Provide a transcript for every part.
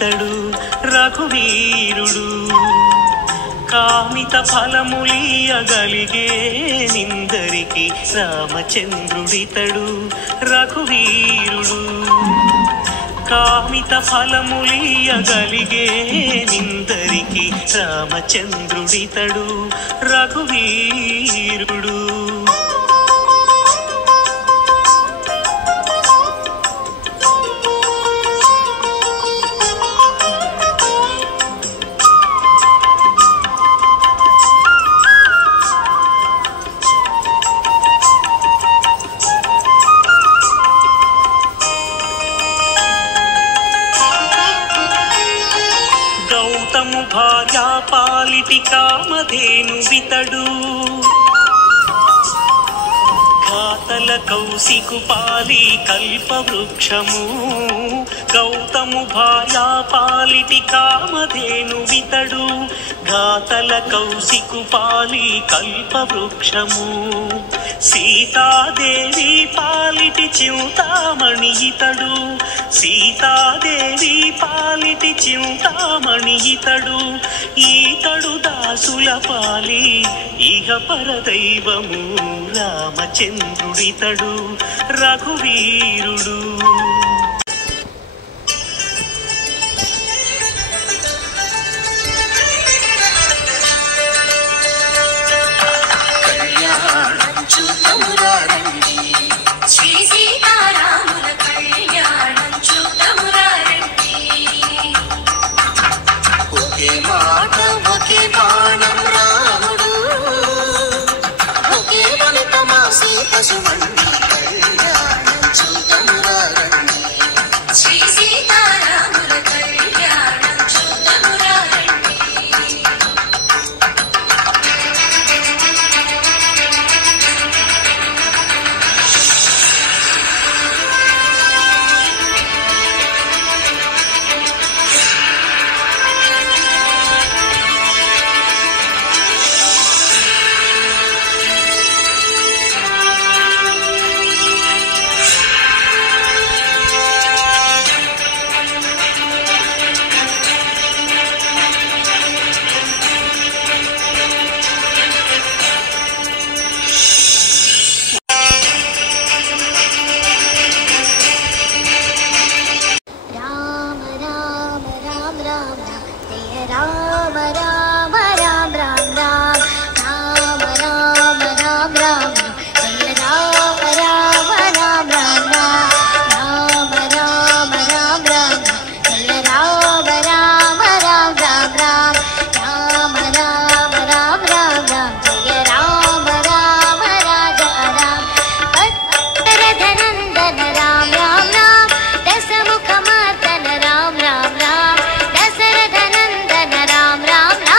చంద్రుడితడు రఘువీరుడు కామిత ఫలములియగలిగే నిందరికి రామచంద్రుడితడు రఘువీరుడు కామిత ఫలములియగలిగే నిందరికి రామచంద్రుడితడు రఘువీరుడు భార్యా పాలిటి కామధేనువితడు ఘాతల కౌశికు పాలి కల్పవృక్షము గౌతము భార్యా పాలిటి కామధేనువితడు ఘాతల కౌశికు పాలి కల్పవృక్షము సీతాదేవి పాలిటి చింతామణి ఇతడు సీతాదేవి పాలిటి చింతామణి ఇతడు ఈతడు దాసుల పాలి ఇహ పరదైవము రామచంద్రుడితడు రఘువీరుడు राम राम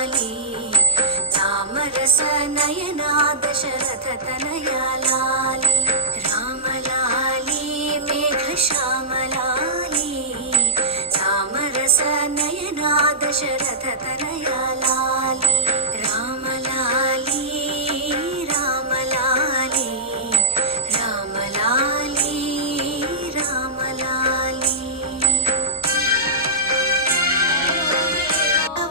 लाली तामरस नयना दशरथ तनया लाली राम लाली मेघ श्याम लाली तामरस नयना दशरथ तनया लाली राम लाली राम लाली राम लाली राम लाली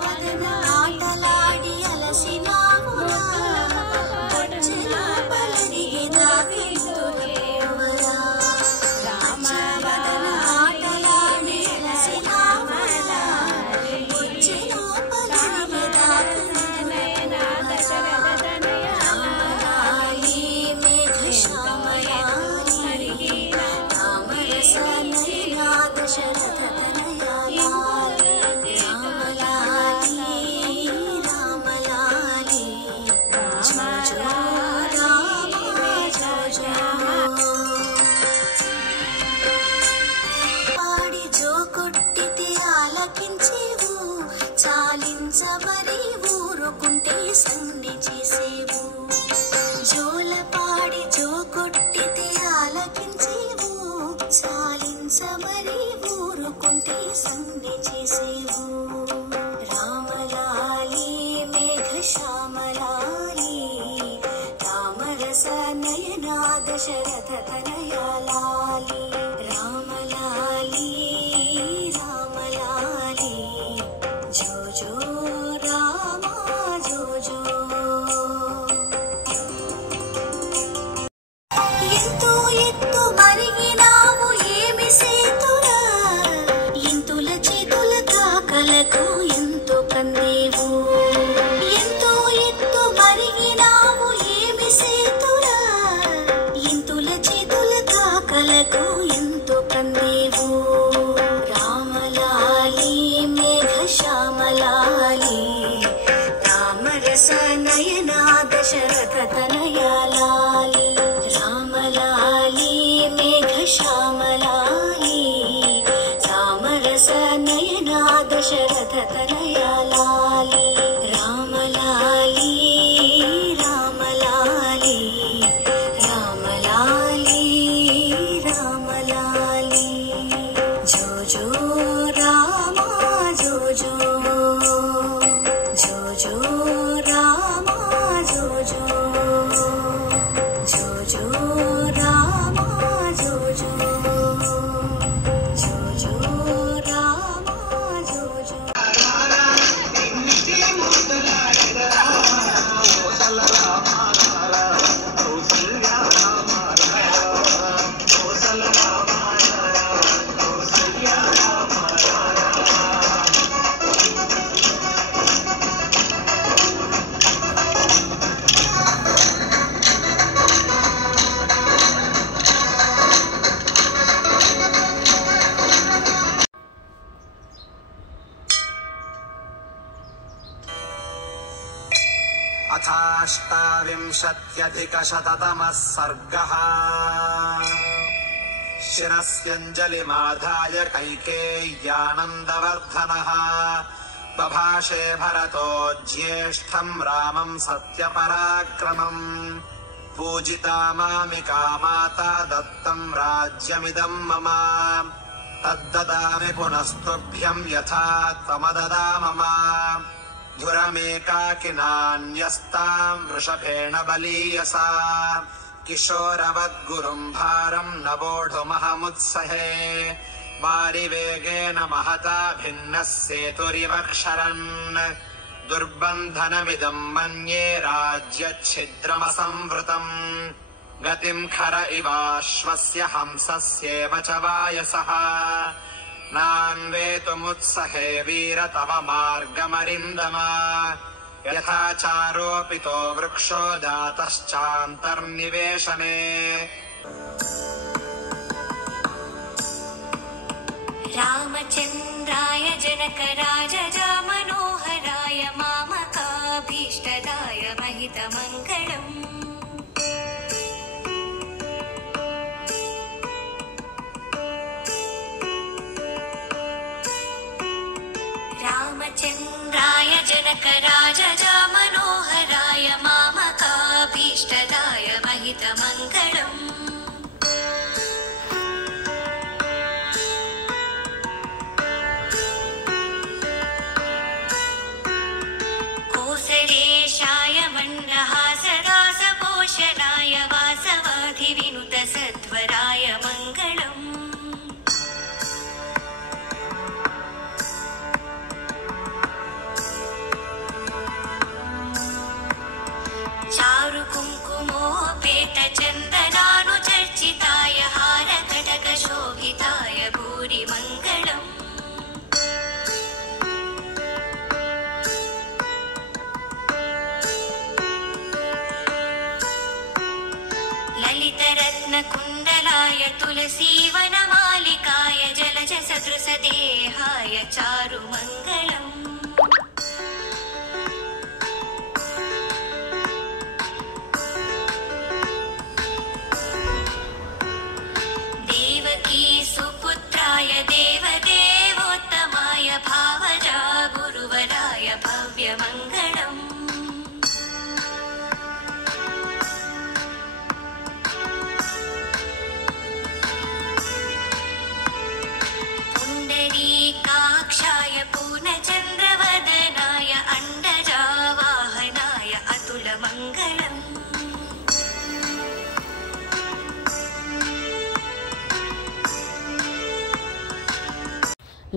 వదన ఆటలాడి అలసినావురా వచ్చెలా బలదిగి దావింతురవరా రామ వదన ఆటలాడి అలసినావురా వచ్చెలా బలదిగి దావింతురవరా రామలాలి మేఘ శ్యామలాలి రామరస నయనా దశరథ తనయా లాలి రామలాలి రామలాలి జో జో రామ జో జో పాడి జో కొట్టితే ఆలకించేవు చాలించమరి ఊరుకుంటే సంధి చేసేవు జోల పాడి జో కొట్టితే ఆలకించేవు చాలించమరి ఊరుకుంటే సంధి చేసేవు రామలాలి మేఘ శ్యామలాలి రామరస నయనా దశరథ తనయా లాలి రామలాలి రామలాలి జో జో రామ జో జో ఎంతో ఎత్తు మరిగినావు ఏమి సేతురా ఇంతుల చేతుల కాకలకు ఎంతో కందేవు ఎంతో ఎత్తు మరిగినావు ఏమి సేతురా ఇంతుల చేతుల కాకలకు ఎంతో కందేవు రామలాలి మేఘ శ్యామలాలి తామరస నయనా దశరథ తనయా లాలి రామలాలి మేఘ శ్యామలాలి తామరస నయనా దశరథ తనయా లాలి రామలాలి రామలాలి రామలాలి రామలాలి జో జో రామ జో జో జో జో రామ జో జో జో జో రామ జో జో జో జో రామ జో జో अथाष्टाविंशत्यधिकशततमः सर्गः शिरस्यञ्जलिमाधाय कैकेय्यानन्दवर्धनः बभाषे भरतो ज्येष्ठम् रामम् सत्यपराक्रमम् पूजिता मामिका माता दत्तम् राज्यमिदम् मम तद्ददामि पुनस्तुभ्यम् यथा त्वमददा मम धुरमेकाकिनान्यस्ताम् वृषभेण बलीयसा किशोरवद्गुरुम् भारम् न वोढुमहमुत्सहे वारिवेगेन महता भिन्नः सेतुरिव क्षरन् दुर्बन्धनमिदम् मन्ये राज्यच्छिद्रमसंवृतम् गतिम् खर इवाश्वस्य हंसस्येव च वायसः नान्वेतुमुत्सहे वीर तव मार्गमरिन्दम यथा चारोपितो वृक्षो दातश्चान्तर्निवेशने रामचन्द्राय जनकराजजा मनोहराय मामकाभीष्टदाय महितमङ्गलम् रामचन्द्राय जनकराय गुरुवराय मङ्गलम् चारु कुङ्कुमोपेत चन्दनानुचर्चिताय हार कटक शोभिताय भूरि मङ्गलम् ललितरत्नकुण्डलाय तुलसीवनमालिकाय जलज सदृशदेहाय चारु मङ्गलम् देवकी सुपुत्राय देवदेवोत्तमाय भावजा गुरुवराय भव्यमङ्गलम् पुण्डरीकाक्षाय पूर्णचन्द्रवदनाय अण्डजावाहनाय अतुलमङ्गलम्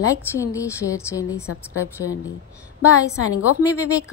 లైక్ చేయండి, షేర్ చేయండి, సబ్స్క్రైబ్ చేయండి. బాయ్. సైనింగ్ ఆఫ్ మీ వివేక్.